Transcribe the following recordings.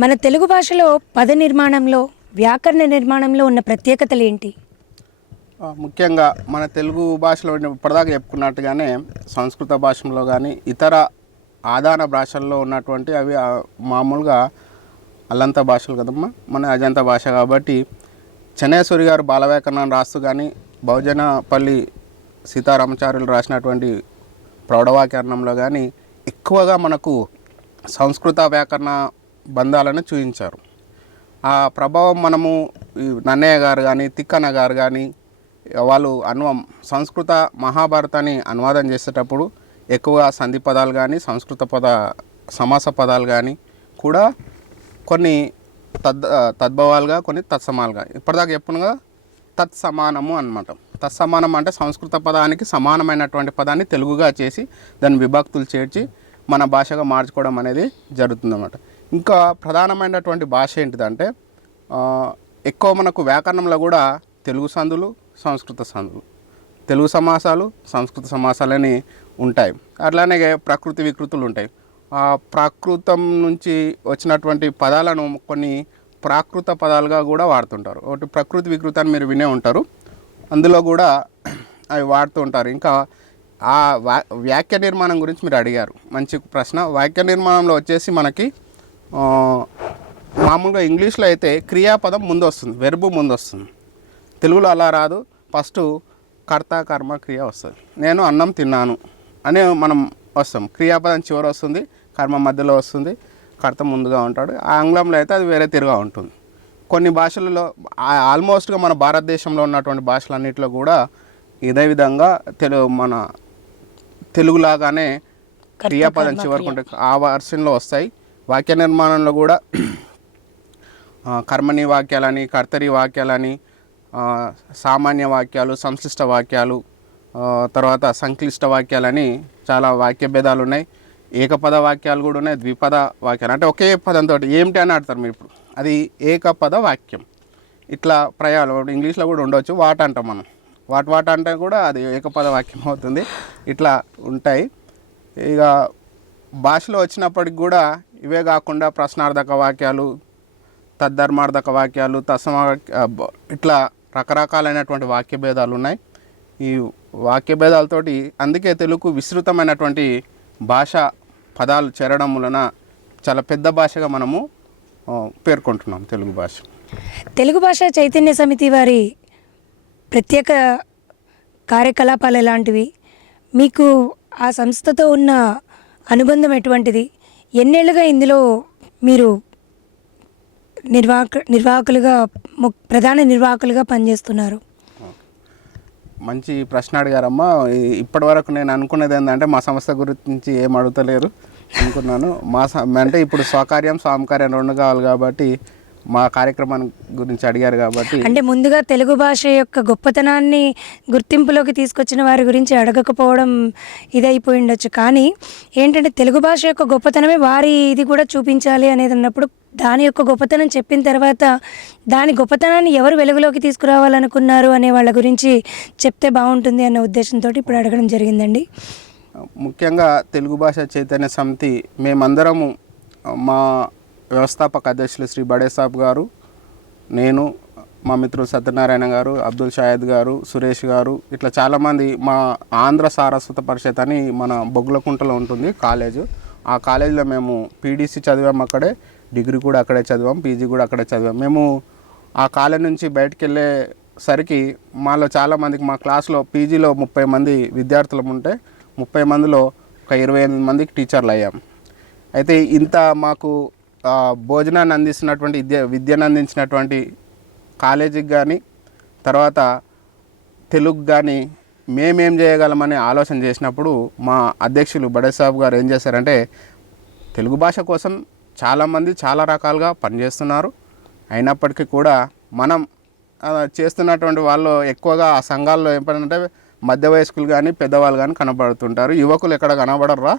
మన తెలుగు భాషలో పద నిర్మాణంలో, వ్యాకరణ నిర్మాణంలో ఉన్న ప్రత్యేకతలు ఏంటి? ముఖ్యంగా మన తెలుగు భాషలో ఇప్పటిదాకా చెప్పుకున్నట్టుగానే సంస్కృత భాషలో కానీ ఇతర ఆదాన భాషల్లో ఉన్నటువంటి అవి మామూలుగా అల్లంత భాషలు కదమ్మా, మన అజంత భాష కాబట్టి చెన్నేశ్వరి గారు బాల వ్యాకరణాన్ని రాస్తూ కానీ బహుజనపల్లి సీతారామచార్యులు రాసినటువంటి ప్రౌఢవ్యాకరణంలో కానీ ఎక్కువగా మనకు సంస్కృత వ్యాకరణ బంధాలను చూపించారు. ఆ ప్రభావం మనము నన్నయ్య గారు కానీ తిక్కన్న గారు కానీ వాళ్ళు సంస్కృత మహాభారతాన్ని అనువాదం చేసేటప్పుడు ఎక్కువగా సంధి పదాలు కానీ సంస్కృత సమాస పదాలు కానీ కూడా కొన్ని తద్భవాలుగా కొన్ని తత్సమాలుగా ఇప్పటిదాకా చెప్పునుగా తత్సమానము అన్నమాట. తత్సమానం అంటే సంస్కృత పదానికి సమానమైనటువంటి పదాన్ని తెలుగుగా చేసి దాన్ని విభక్తులు చేర్చి మన భాషగా మార్చుకోవడం అనేది జరుగుతుందన్నమాట. ఇంకా ప్రధానమైనటువంటి భాష ఏంటిదంటే ఎక్కువ మనకు వ్యాకరణంలో కూడా తెలుగు సందులు సంస్కృత సందులు, తెలుగు సమాసాలు సంస్కృత సమాసాలని ఉంటాయి. అట్లానే ప్రకృతి వికృతులు ఉంటాయి. ఆ ప్రాకృతం నుంచి వచ్చినటువంటి పదాలను కొన్ని ప్రాకృత పదాలుగా కూడా వాడుతుంటారు. ఒకటి ప్రకృతి వికృతాన్ని మీరు వినే ఉంటారు, అందులో కూడా అవి వాడుతూ ఉంటారు. ఇంకా ఆ వాక్య నిర్మాణం గురించి మీరు అడిగారు, మంచి ప్రశ్న. వాక్య నిర్మాణంలో వచ్చేసి మనకి మామూలుగా ఇంగ్లీష్లో అయితే క్రియాపదం ముందు వస్తుంది, వెర్బు ముందు వస్తుంది. తెలుగులో అలా రాదు. ఫస్ట్ కర్త కర్మ క్రియ వస్తుంది. నేను అన్నం తిన్నాను అని మనం వస్తాం, క్రియాపదం చివరి వస్తుంది, కర్మ మధ్యలో వస్తుంది, కర్త ముందుగా ఉంటాడు. ఆంగ్లంలో అయితే అది వేరే తిరుగా ఉంటుంది. కొన్ని భాషలలో ఆల్మోస్ట్గా మన భారతదేశంలో ఉన్నటువంటి భాషలన్నింటిలో కూడా ఇదే విధంగా మన తెలుగులాగానే క్రియాపదం చివరికి ఆ వర్షన్లో వస్తాయి. వాక్య నిర్మాణంలో కూడా కర్మని వాక్యాలని, కర్తరి వాక్యాలని, సామాన్య వాక్యాలు, సంశ్లిష్ట వాక్యాలు, తర్వాత సంక్లిష్ట వాక్యాలని చాలా వాక్య భేదాలు ఉన్నాయి. ఏకపద వాక్యాలు కూడా ఉన్నాయి, ద్విపద వాక్యాలు అంటే ఒకే పదంతో ఏమిటి అని ఆడతారు మీరు. ఇప్పుడు అది ఏకపద వాక్యం. ఇట్లా ప్రయాణాలు ఇంగ్లీష్లో కూడా ఉండవచ్చు. వాట్ అంటాం మనం, వాట్ అంటే కూడా అది ఏకపద వాక్యం అవుతుంది. ఇట్లా ఉంటాయి. ఇక భాషలో వచ్చినప్పటికి కూడా ఇవే కాకుండా ప్రశ్నార్థక వాక్యాలు, తద్ధర్మార్థక వాక్యాలు, ఇట్లా రకరకాలైనటువంటి వాక్య భేదాలు ఉన్నాయి. ఈ వాక్య భేదాలతోటి అందుకే తెలుగు విస్తృతమైనటువంటి భాష పదాలు చేరడం వలన చాలా పెద్ద భాషగా మనము పేర్కొంటున్నాం తెలుగు భాష. తెలుగు భాష చైతన్య సమితి వారి ప్రత్యేక కార్యకలాపాలు ఎలాంటివి? మీకు ఆ సంస్థతో ఉన్న అనుబంధం ఎటువంటిది? ఎన్నేళ్ళుగా ఇందులో మీరు నిర్వాహకులుగా ప్రధాన నిర్వాహకులుగా పనిచేస్తున్నారు? మంచి ప్రశ్న అడిగారమ్మా. ఇప్పటి వరకు నేను అనుకున్నది ఏంటంటే మా సంస్థ గురించి ఏం అడుగుతలేరు అనుకున్నాను. అంటే ఇప్పుడు స్వకార్యం స్వామికార్యం రెండు కావాలి కాబట్టి మా కార్యక్రమాన్ని గురించి అడిగారు కాబట్టి, అంటే ముందుగా తెలుగు భాష యొక్క గొప్పతనాన్ని గుర్తింపులోకి తీసుకొచ్చిన వారి గురించి అడగకపోవడం ఇదైపోయి ఉండొచ్చు. కానీ ఏంటంటే తెలుగు భాష యొక్క గొప్పతనమే వారి ఇది కూడా చూపించాలి అనేది అన్నప్పుడు దాని యొక్క గొప్పతనం చెప్పిన తర్వాత దాని గొప్పతనాన్ని ఎవరు వెలుగులోకి తీసుకురావాలనుకున్నారు అనే వాళ్ళ గురించి చెప్తే బాగుంటుంది అన్న ఉద్దేశంతో ఇప్పుడు అడగడం జరిగిందండి. ముఖ్యంగా తెలుగు భాష చైతన్య సమితి మేమందరము మా వ్యవస్థాపక అధ్యక్షులు శ్రీ బడే సాబ్ గారు, నేను, మా మిత్రులు సత్యనారాయణ గారు, అబ్దుల్ షాయద్ గారు, సురేష్ గారు, ఇట్లా చాలామంది, మా ఆంధ్ర సారస్వత పరిషత్ అని మన బొగ్గులకుంటలో ఉంటుంది కాలేజు. ఆ కాలేజీలో మేము పీడీసీ చదివాం, అక్కడే డిగ్రీ కూడా అక్కడే చదివాం, పీజీ కూడా అక్కడే చదివాం. మేము ఆ కాలేజ్ నుంచి బయటకు వెళ్ళేసరికి మాలో చాలామందికి, మా క్లాస్లో పీజీలో 30 మంది విద్యార్థులు ఉంటే 30 మందిలో ఒక 28 మందికి టీచర్లు అయ్యాం. అయితే ఇంత మాకు భోజనాన్ని అందిస్తున్నటువంటి విద్యను అందించినటువంటి కాలేజీకి కానీ తర్వాత తెలుగు కానీ మేమేం చేయగలమని ఆలోచన చేసినప్పుడు మా అధ్యక్షులు బడే సాబ్ గారు ఏం చేశారంటే, తెలుగు భాష కోసం చాలామంది చాలా రకాలుగా పనిచేస్తున్నారు, అయినప్పటికీ కూడా మనం చేస్తున్నటువంటి వాళ్ళు ఎక్కువగా ఆ సంఘాల్లో ఏంటంటే మధ్య వయస్కులు కానీ పెద్దవాళ్ళు కానీ కనబడుతుంటారు, యువకులు ఎక్కడ కనబడరా,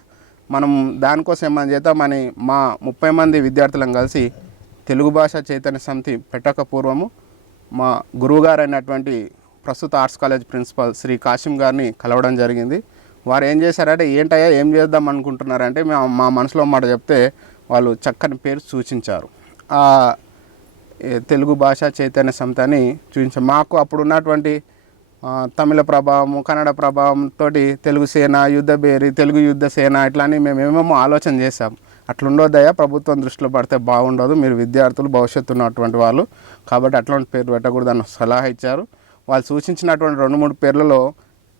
మనం దానికోసం ఏమని చేద్దామని మా 30 మంది విద్యార్థులను కలిసి తెలుగు భాష చైతన్య సమితి పెట్టక పూర్వము మా గురువుగారు అయినటువంటి ప్రస్తుత arts college principal Shri Kasim గారిని కలవడం జరిగింది. వారు ఏం చేశారంటే, ఏంటయ్యా ఏం చేద్దాం అనుకుంటున్నారంటే మా మనసులో మాట చెప్తే వాళ్ళు చక్కని పేరు సూచించారు. తెలుగు భాష చైతన్య సమితిని చూపించాం. మాకు అప్పుడు ఉన్నటువంటి తమిళ ప్రభావము, కన్నడ ప్రభావంతో తెలుగు సేన, యుద్ధబేరి, తెలుగు యుద్ధ సేన ఇట్లాని మేము ఏమేమో ఆలోచన చేశాం. అట్లుండొద్దయ్యా, ప్రభుత్వం దృష్టిలో పడితే బాగుండదు, మీరు విద్యార్థులు, భవిష్యత్తు ఉన్నటువంటి వాళ్ళు, కాబట్టి అట్లాంటి పేరు పెట్టకూడదని సలహా ఇచ్చారు. వాళ్ళు సూచించినటువంటి 2-3 పేర్లలో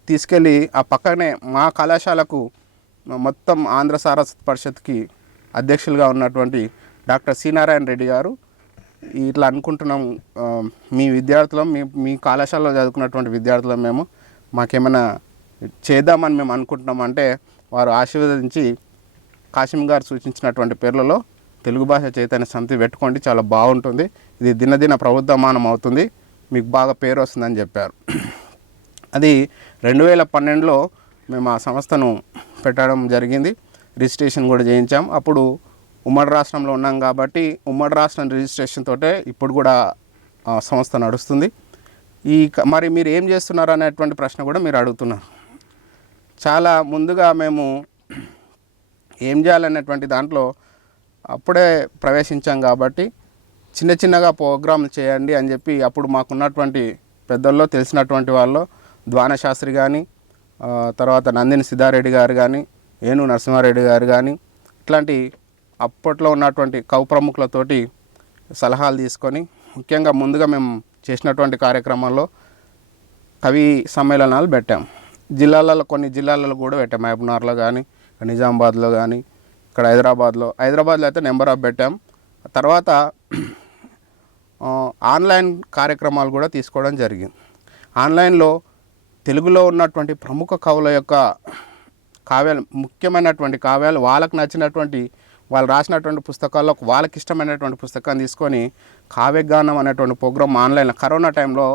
తీసుకెళ్ళి ఆ పక్కనే మా కళాశాలకు మొత్తం ఆంధ్ర సారస్వత పరిషత్కి అధ్యక్షులుగా ఉన్నటువంటి డాక్టర్ సి నారాయణ రెడ్డి గారు ఇట్లా అనుకుంటున్నాం, మీ విద్యార్థులం, మీ కళాశాలలో చదువుకున్నటువంటి విద్యార్థులం మేము, మాకేమైనా చేద్దామని మేము అనుకుంటున్నాం అంటే వారు ఆశీర్వదించి కాశీం గారు సూచించినటువంటి పేర్లలో తెలుగు భాష చైతన్య సమితి పెట్టుకోండి, చాలా బాగుంటుంది, ఇది దినదిన ప్రభుత్వమానం అవుతుంది, మీకు బాగా పేరు వస్తుందని చెప్పారు. అది 2012లో మేము ఆ సంస్థను పెట్టడం జరిగింది. రిజిస్ట్రేషన్ కూడా చేయించాం. అప్పుడు ఉమ్మడి రాష్ట్రంలో ఉన్నాం కాబట్టి ఉమ్మడి రాష్ట్రం రిజిస్ట్రేషన్ తోటే ఇప్పుడు కూడా సంస్థ నడుస్తుంది. మరి మీరు ఏం చేస్తున్నారు అనేటువంటి ప్రశ్న కూడా మీరు అడుగుతున్నారు. చాలా ముందుగా మేము ఏం చేయాలనేటువంటి దాంట్లో అప్పుడే ప్రవేశించాం కాబట్టి చిన్నగా ప్రోగ్రాంలు చేయండి అని చెప్పి అప్పుడు మాకున్నటువంటి పెద్దల్లో తెలిసినటువంటి వాళ్ళు ద్వాన శాస్త్రి కానీ, తర్వాత నందిని సిద్ధారెడ్డి గారు కానీ, ఏను నరసింహారెడ్డి గారు కానీ, ఇట్లాంటి అప్పట్లో ఉన్నటువంటి కవి ప్రముఖులతోటి సలహాలు తీసుకొని ముఖ్యంగా ముందుగా మేము చేసినటువంటి కార్యక్రమాల్లో కవి సమ్మేళనాలు పెట్టాం. కొన్ని జిల్లాలలో కూడా పెట్టాం. మహబూబ్నగర్లో కానీ, నిజామాబాద్లో కానీ, ఇక్కడ హైదరాబాద్లో అయితే నెంబర్ ఆఫ్ పెట్టాం. తర్వాత ఆన్లైన్ కార్యక్రమాలు కూడా తీసుకోవడం జరిగింది. ఆన్లైన్లో తెలుగులో ఉన్నటువంటి ప్రముఖ కవుల యొక్క కావ్యాలు, ముఖ్యమైనటువంటి కావ్యాలు, వాళ్ళకు నచ్చినటువంటి, వాళ్ళు రాసినటువంటి పుస్తకాల్లో వాళ్ళకి ఇష్టమైనటువంటి పుస్తకాన్ని తీసుకొని కావ్యగానం అనేటువంటి ప్రోగ్రాం ఆన్లైన్లో కరోనా టైంలో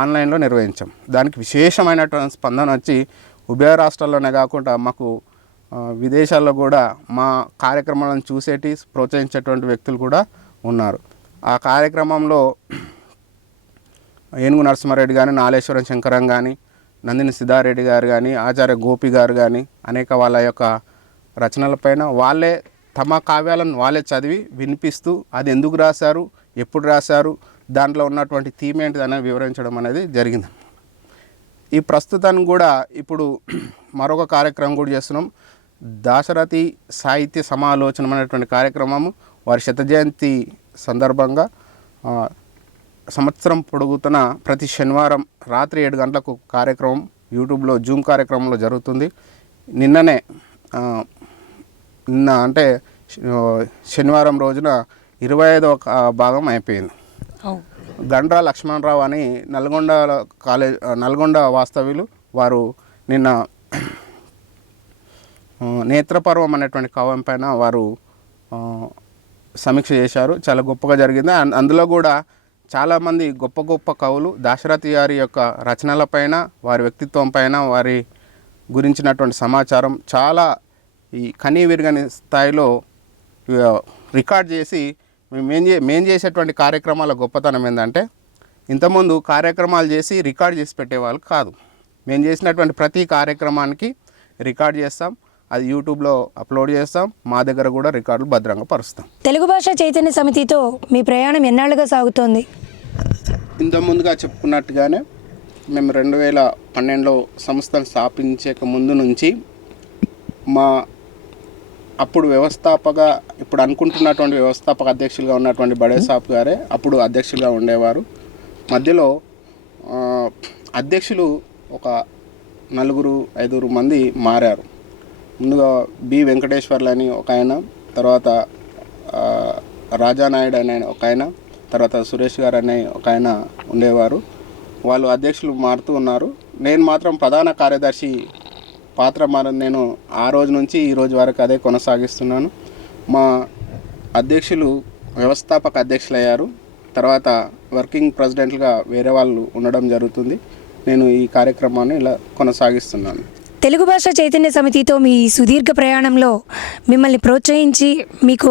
ఆన్లైన్లో నిర్వహించాం. దానికి విశేషమైనటువంటి స్పందన వచ్చి ఉభయ రాష్ట్రాల్లోనే కాకుండా మాకు విదేశాల్లో కూడా మా కార్యక్రమాలను చూసేటి ప్రోత్సహించేటువంటి వ్యక్తులు కూడా ఉన్నారు. ఆ కార్యక్రమంలో ఏనుగు నరసింహారెడ్డి కానీ, నాలేశ్వరం శంకరం కానీ, నందిని సిద్ధారెడ్డి గారు కానీ, ఆచార్య గోపి గారు కానీ అనేక వాళ్ళ యొక్క రచనలపైన వాళ్ళే తమ కావ్యాలను వాళ్ళే చదివి వినిపిస్తూ అది ఎందుకు రాశారు, ఎప్పుడు రాశారు, దాంట్లో ఉన్నటువంటి థీమ్ ఏంటిది అనేది వివరించడం అనేది జరిగింది. ఈ ప్రస్తుతానికి కూడా ఇప్పుడు మరొక కార్యక్రమం కూడా చేస్తున్నాం. దాశరథి సాహిత్య సమాలోచనం అనేటువంటి కార్యక్రమము వారి శత జయంతి సందర్భంగా సంవత్సరం పొడుగుతున్న ప్రతి శనివారం రాత్రి 7 గంటలకు కార్యక్రమం యూట్యూబ్లో జూమ్ కార్యక్రమంలో జరుగుతుంది. నిన్న అంటే శనివారం రోజున 25వ భాగం అయిపోయింది. గండ్రా లక్ష్మణరావు అని నల్గొండ వాస్తవ్యులు వారు నిన్న నేత్రపర్వం అనేటువంటి కావ్యం పైన వారు సమీక్ష చేశారు. చాలా గొప్పగా జరిగింది. అందులో కూడా చాలామంది గొప్ప కవులు దాశరథి గారి యొక్క రచనలపైన, వారి వ్యక్తిత్వం పైన, వారి గురించినటువంటి సమాచారం చాలా ఈ కనీవిరగని స్థాయిలో రికార్డ్ చేసి మేము చేసేటువంటి కార్యక్రమాల గొప్పతనం ఏంటంటే ఇంతకుముందు కార్యక్రమాలు చేసి రికార్డ్ చేసి పెట్టేవాళ్ళు కాదు. మేము చేసినటువంటి ప్రతి కార్యక్రమానికి రికార్డ్ చేస్తాం, అది యూట్యూబ్లో అప్లోడ్ చేస్తాం, మా దగ్గర కూడా రికార్డులు భద్రంగా పరుస్తాం. తెలుగు భాష చైతన్య సమితితో మీ ప్రయాణం ఎన్నాళ్ళుగా సాగుతోంది? ఇంత ముందుగా చెప్పుకున్నట్టుగానే మేము 2012లో సంస్థను స్థాపించక ముందు నుంచి మా అప్పుడు ఇప్పుడు అనుకుంటున్నటువంటి వ్యవస్థాపక అధ్యక్షులుగా ఉన్నటువంటి బడే సాబ్ గారే అప్పుడు అధ్యక్షులుగా ఉండేవారు. మధ్యలో అధ్యక్షులు ఒక 4-5 మంది మారారు. ముందుగా బి వెంకటేశ్వర్లు అని ఒక ఆయన, తర్వాత రాజానాయుడు అనే ఒక ఆయన, తర్వాత సురేష్ గారు అనే ఒక ఆయన ఉండేవారు. వాళ్ళు అధ్యక్షులు మారుతూ ఉన్నారు. నేను మాత్రం ప్రధాన కార్యదర్శి పాత్ర నేను ఆ రోజు నుంచి ఈ రోజు వరకు అదే కొనసాగిస్తున్నాను. మా అధ్యక్షులు వ్యవస్థాపక అధ్యక్షులు అయ్యారు. తర్వాత వర్కింగ్ ప్రెసిడెంట్గా వేరే వాళ్ళు ఉండడం జరుగుతుంది. నేను ఈ కార్యక్రమాన్ని ఇలా కొనసాగిస్తున్నాను. తెలుగు భాష చైతన్య సమితితో మీ సుదీర్ఘ ప్రయాణంలో మిమ్మల్ని ప్రోత్సహించి మీకు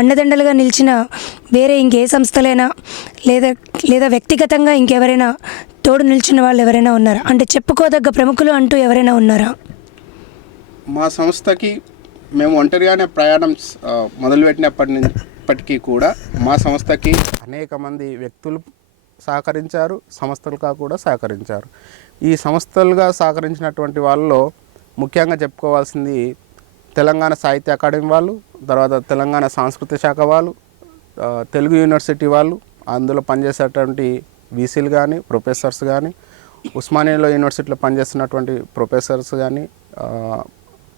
అండదండలుగా నిలిచిన వేరే ఇంకే సంస్థలైనా లేదా వ్యక్తిగతంగా ఇంకెవరైనా తోడు నిలిచిన వాళ్ళు ఎవరైనా ఉన్నారా? అంటే చెప్పుకోదగ్గ ప్రముఖులు అంటూ ఎవరైనా ఉన్నారా? మా సంస్థకి మేము ఒంటరిగానే ప్రయాణం మొదలుపెట్టినప్పటి అయినప్పటికీ కూడా మా సంస్థకి అనేక మంది వ్యక్తులు సహకరించారు, సంస్థలుగా కూడా సహకరించారు. ఈ సంస్థలుగా సహకరించినటువంటి వాళ్ళలో ముఖ్యంగా చెప్పుకోవాల్సింది తెలంగాణ సాహిత్య అకాడమీ వాళ్ళు, తర్వాత తెలంగాణ సాంస్కృతిక శాఖ వాళ్ళు, తెలుగు యూనివర్సిటీ వాళ్ళు, అందులో పనిచేసేటువంటి వీసీలు కానీ ప్రొఫెసర్స్ కానీ, ఉస్మానియాలో యూనివర్సిటీలో పనిచేస్తున్నటువంటి ప్రొఫెసర్స్ కానీ,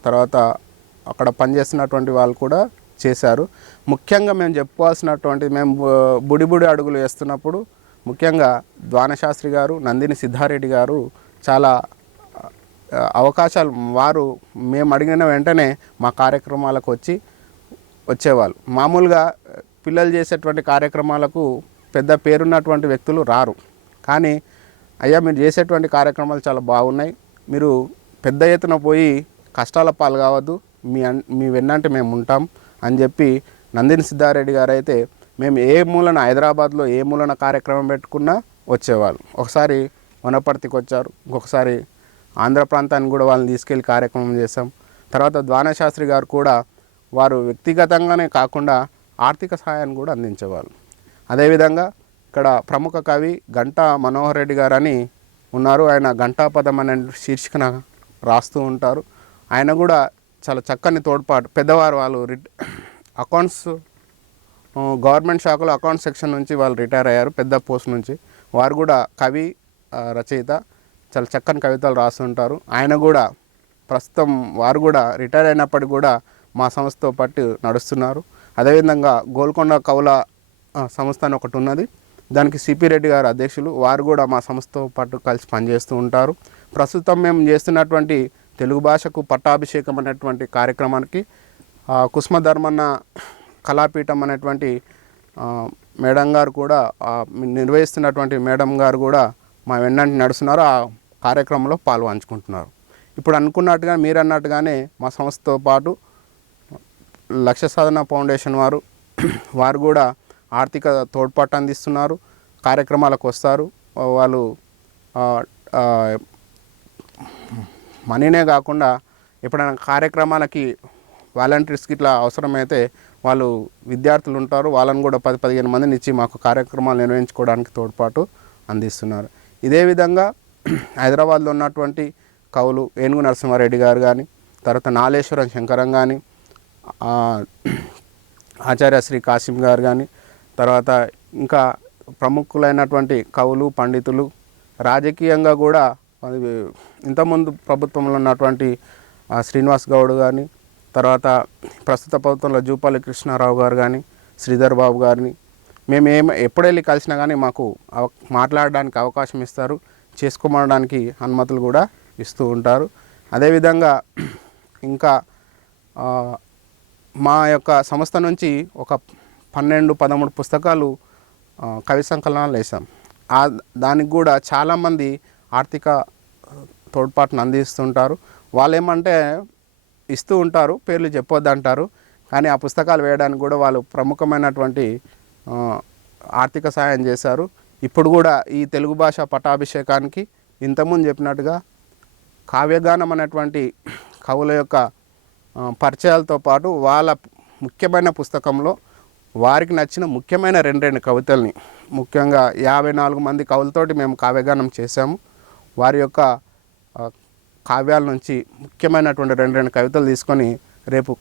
తర్వాత అక్కడ పనిచేస్తున్నటువంటి వాళ్ళు కూడా చేశారు. ముఖ్యంగా మేము చెప్పుకోవాల్సినటువంటి మేము బుడి అడుగులు వేస్తున్నప్పుడు ముఖ్యంగా ద్వానశాస్త్రి గారు, నందిని సిద్ధారెడ్డి గారు చాలా అవకాశాలు వారు మేము అడిగిన వెంటనే మా కార్యక్రమాలకు వచ్చేవాళ్ళు. మామూలుగా పిల్లలు చేసేటువంటి కార్యక్రమాలకు పెద్ద పేరున్నటువంటి వ్యక్తులు రారు, కానీ అయ్యా మీరు చేసేటువంటి కార్యక్రమాలు చాలా బాగున్నాయి, మీరు పెద్ద ఎత్తున పోయి కష్టాల పాలు కావద్దు, మీ వెన్నంటే మేము ఉంటాం అని చెప్పి నందిని సిద్ధారెడ్డి గారు అయితే మేము ఏ మూలన హైదరాబాద్లో ఏ మూలన కార్యక్రమం పెట్టుకున్నా వచ్చేవాళ్ళు. ఒకసారి వనపర్తికి వచ్చారు, ఇంకొకసారి ఆంధ్ర ప్రాంతానికి కూడా వాళ్ళని తీసుకెళ్ళి కార్యక్రమం చేశాం. తర్వాత ద్వానశాస్త్రి గారు కూడా వారు వ్యక్తిగతంగానే కాకుండా ఆర్థిక సహాయాన్ని కూడా అందించేవాళ్ళు. అదేవిధంగా ఇక్కడ ప్రముఖ కవి గంటా మనోహర్ రెడ్డి గారు అని ఉన్నారు. ఆయన గంటాపదం అనే శీర్షికన రాస్తూ ఉంటారు. ఆయన కూడా చాలా చక్కని తోడ్పాటు. పెద్దవారు వాళ్ళు అకౌంట్స్ గవర్నమెంట్ శాఖలో అకౌంట్స్ సెక్షన్ నుంచి వాళ్ళు రిటైర్ అయ్యారు, పెద్ద పోస్ట్ నుంచి. వారు కూడా కవి, రచయిత, చాలా చక్కని కవితలు రాస్తుంటారు. ఆయన కూడా ప్రస్తుతం వారు కూడా రిటైర్ అయినప్పటికీ కూడా మా సంస్థతో పాటు నడుస్తున్నారు. అదేవిధంగా గోల్కొండ కవుల సంస్థ అని ఒకటి ఉన్నది, దానికి సిపి రెడ్డి గారు అధ్యక్షులు. వారు కూడా మా సంస్థతో పాటు కలిసి పనిచేస్తూ ఉంటారు. ప్రస్తుతం మేము చేస్తున్నటువంటి తెలుగు భాషకు పట్టాభిషేకం అనేటువంటి కార్యక్రమానికి కుసుమధర్మన్న కళాపీఠం అనేటువంటి మేడం గారు కూడా నిర్వహిస్తున్నటువంటి మేడం గారు కూడా మా వెన్నంటి నడుస్తున్నారు. ఆ కార్యక్రమంలో పాల్పంచుకుంటున్నారు. ఇప్పుడు అనుకున్నట్టుగా మీరు అన్నట్టుగానే మా సంస్థతో పాటు లక్ష్య సాధన ఫౌండేషన్ వారు కూడా ఆర్థిక తోడ్పాటు అందిస్తున్నారు, కార్యక్రమాలకు వస్తారు. వాళ్ళు మనీనే కాకుండా ఎప్పుడైనా కార్యక్రమాలకి వాలంటీర్స్కి ఇట్లా అవసరమైతే వాళ్ళు విద్యార్థులు ఉంటారు, వాళ్ళని కూడా 10-15 మందిని ఇచ్చి మాకు కార్యక్రమాలు నిర్వహించుకోవడానికి తోడ్పాటు అందిస్తున్నారు. ఇదే విధంగా హైదరాబాద్లో ఉన్నటువంటి కవులు ఏనుగు నరసింహారెడ్డి గారు కానీ, తర్వాత నాలేశ్వరం శంకరం కానీ, ఆచార్య శ్రీ కాసిం గారు కానీ, తర్వాత ఇంకా ప్రముఖులైనటువంటి కవులు, పండితులు, రాజకీయంగా కూడా ఇంతకుముందు ప్రభుత్వంలో ఉన్నటువంటి శ్రీనివాస్ గౌడ్ కానీ, తర్వాత ప్రస్తుత ప్రభుత్వంలో జూపల్లి కృష్ణారావు గారు కానీ, శ్రీధర్ బాబు గారిని మేము ఎప్పుడు వెళ్ళి కలిసినా కానీ మాకు మాట్లాడడానికి అవకాశం ఇస్తారు, చేసుకోమనడానికి అనుమతులు కూడా ఇస్తూ ఉంటారు. అదేవిధంగా ఇంకా మా యొక్క సంస్థ నుంచి ఒక 12-13 పుస్తకాలు కవి సంకలనాలు వేసాం. దానికి కూడా చాలామంది ఆర్థిక తోడ్పాటును అందిస్తుంటారు. వాళ్ళు ఏమంటే ఇస్తూ ఉంటారు, పేర్లు చెప్పొద్దు అంటారు, కానీ ఆ పుస్తకాలు వేయడానికి కూడా వాళ్ళు ప్రముఖమైనటువంటి ఆర్థిక సహాయం చేశారు. ఇప్పుడు కూడా ఈ తెలుగు భాష పట్టాభిషేకానికి ఇంతకుముందు చెప్పినట్టుగా కావ్యగానం అనేటువంటి కవుల యొక్క పరిచయాలతో పాటు వాళ్ళ ముఖ్యమైన పుస్తకంలో వారికి నచ్చిన ముఖ్యమైన 2 కవితల్ని, ముఖ్యంగా 54 మంది కవులతోటి మేము కావ్యగానం చేశాము. వారి యొక్క కావ్యాల నుంచి ముఖ్యమైనటువంటి 2 కవితలు తీసుకొని రేపు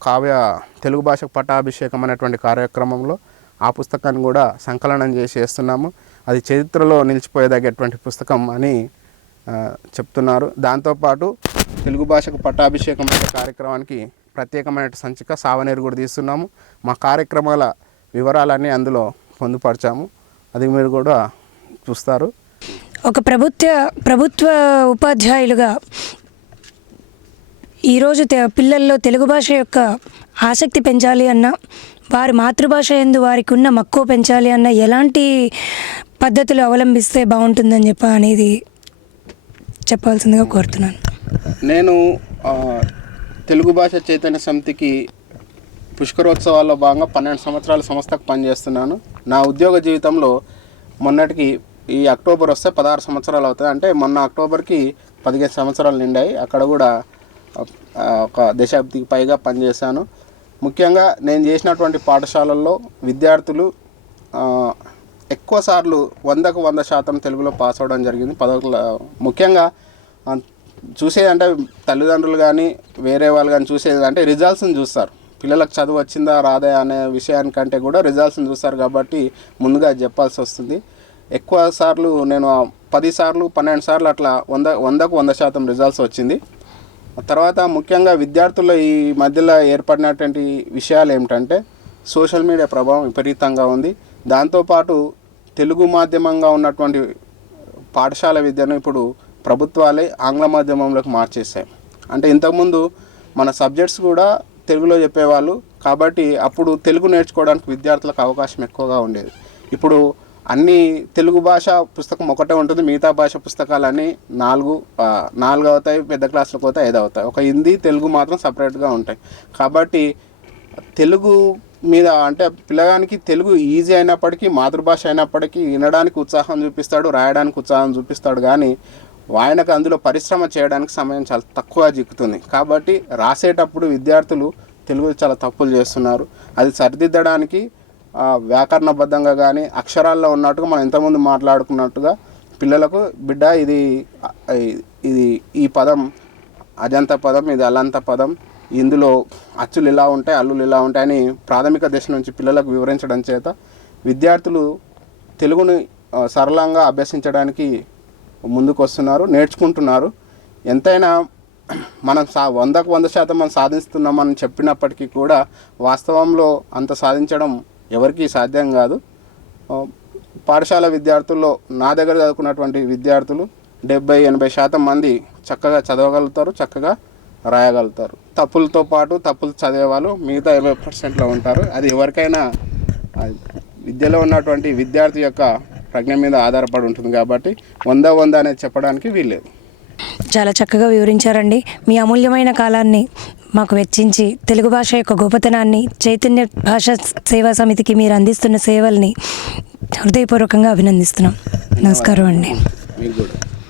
తెలుగు భాషకు పట్టాభిషేకం అనేటువంటి కార్యక్రమంలో ఆ పుస్తకాన్ని కూడా సంకలనం చేస్తున్నాము. అది చరిత్రలో నిలిచిపోయేదగ్గటువంటి పుస్తకం అని చెప్తున్నారు. దాంతోపాటు తెలుగు భాషకు పట్టాభిషేకం అనే కార్యక్రమానికి ప్రత్యేకమైన సంచిక సావనేరు కూడా తీస్తున్నాము. మా కార్యక్రమాల వివరాలన్నీ అందులో పొందుపరిచాము, అది మీరు కూడా చూస్తారు. ఒక ప్రభుత్వ ఉపాధ్యాయులుగా ఈరోజు పిల్లల్లో తెలుగు భాష యొక్క ఆసక్తి పెంచాలి అన్నా, వారి మాతృభాష యందు వారికి ఉన్న మక్కువ పెంచాలి అన్న ఎలాంటి పద్ధతులు అవలంబిస్తే బాగుంటుందని అనేది చెప్పాల్సిందిగా కోరుతున్నాను. నేను తెలుగు భాష చైతన్య సమితికి పుష్కరోత్సవాల్లో భాగంగా 12 సంవత్సరాల సంస్థకు పనిచేస్తున్నాను. నా ఉద్యోగ జీవితంలో మొన్నటికి ఈ అక్టోబర్ వస్తే 16 సంవత్సరాలు అవుతాయి. అంటే మొన్న అక్టోబర్కి 15 సంవత్సరాలు నిండాయి. అక్కడ కూడా ఒక దశాబ్దికి పైగా పనిచేశాను. ముఖ్యంగా నేను చేసినటువంటి పాఠశాలల్లో విద్యార్థులు ఎక్కువ సార్లు 100% తెలుగులో పాస్ అవ్వడం జరిగింది. ముఖ్యంగా చూసేదంటే తల్లిదండ్రులు కానీ వేరే వాళ్ళు కానీ చూసేది అంటే రిజల్ట్స్ని చూస్తారు. పిల్లలకు చదువు వచ్చిందా రాదా అనే విషయానికంటే కూడా రిజల్ట్స్ని చూస్తారు కాబట్టి ముందుగా చెప్పాల్సి వస్తుంది. ఎక్కువ సార్లు నేను 10 సార్లు 12 సార్లు అట్లా 100% రిజల్ట్స్ వచ్చింది. తర్వాత ముఖ్యంగా విద్యార్థుల్లో ఈ మధ్యలో ఏర్పడినటువంటి విషయాలు ఏమిటంటే సోషల్ మీడియా ప్రభావం విపరీతంగా ఉంది. దాంతోపాటు తెలుగు మాధ్యమంగా ఉన్నటువంటి పాఠశాల విద్యను ఇప్పుడు ప్రభుత్వాలే ఆంగ్ల మాధ్యమంలోకి మార్చేసాయి. అంటే ఇంతకుముందు మన సబ్జెక్ట్స్ కూడా తెలుగులో చెప్పేవాళ్ళు కాబట్టి అప్పుడు తెలుగు నేర్చుకోవడానికి విద్యార్థులకు అవకాశం ఎక్కువగా ఉండేది. ఇప్పుడు అన్ని తెలుగు భాష పుస్తకం ఒకటే ఉంటుంది, మిగతా భాష పుస్తకాలన్నీ 4 అవుతాయి, పెద్ద క్లాసులకు పోతే 5 అవుతాయి. ఒక హిందీ తెలుగు మాత్రం సపరేట్గా ఉంటాయి. కాబట్టి తెలుగు మీద అంటే పిల్లగానికి తెలుగు ఈజీ అయినప్పటికీ మాతృభాష అయినప్పటికీ వినడానికి ఉత్సాహం చూపిస్తాడు, రాయడానికి ఉత్సాహం చూపిస్తాడు, కానీ ఆయనకు అందులో పరిశ్రమ చేయడానికి సమయం చాలా తక్కువ చిక్కుతుంది. కాబట్టి రాసేటప్పుడు విద్యార్థులు తెలుగు చాలా తప్పులు చేస్తున్నారు. అది సరిదిద్దడానికి వ్యాకరణబద్ధంగా కానీ అక్షరాల్లో ఉన్నట్టుగా మనం ఇంతకుముందు మాట్లాడుకున్నట్టుగా పిల్లలకు బిడ్డ ఇది ఈ పదం అజంత పదం, ఇది అలంత పదం, ఇందులో అచ్చులు ఇలా ఉంటాయి, అల్లులు ఇలా ఉంటాయని ప్రాథమిక దశ నుంచి పిల్లలకు వివరించడం చేత విద్యార్థులు తెలుగుని సరళంగా అభ్యసించడానికి ముందుకు వస్తున్నారు, నేర్చుకుంటున్నారు. ఎంతైనా మనం 100% మనం సాధిస్తున్నామని చెప్పినప్పటికీ కూడా వాస్తవంలో అంత సాధించడం ఎవరికీ సాధ్యం కాదు. పాఠశాల విద్యార్థుల్లో నా దగ్గర చదువుకున్నటువంటి విద్యార్థులు 70-80% మంది చక్కగా చదవగలుగుతారు, చక్కగా రాయగలుగుతారు. తప్పులతో పాటు తప్పులు చదివేవాళ్ళు మిగతా 20%లో ఉంటారు. అది ఎవరికైనా విద్యలో ఉన్నటువంటి విద్యార్థి యొక్క ప్రజ్ఞ మీద ఆధారపడి ఉంటుంది కాబట్టి 100 అనేది చెప్పడానికి వీల్లేదు. చాలా చక్కగా వివరించారండి. మీ అమూల్యమైన కాలాన్ని మాకు వెచ్చించి తెలుగు భాష యొక్క గొప్పతనాన్ని, చైతన్య భాషా సేవా సమితికి మీరు అందిస్తున్న సేవల్ని హృదయపూర్వకంగా అభినందిస్తున్నాం. నమస్కారం అండి. మీకు కూడా.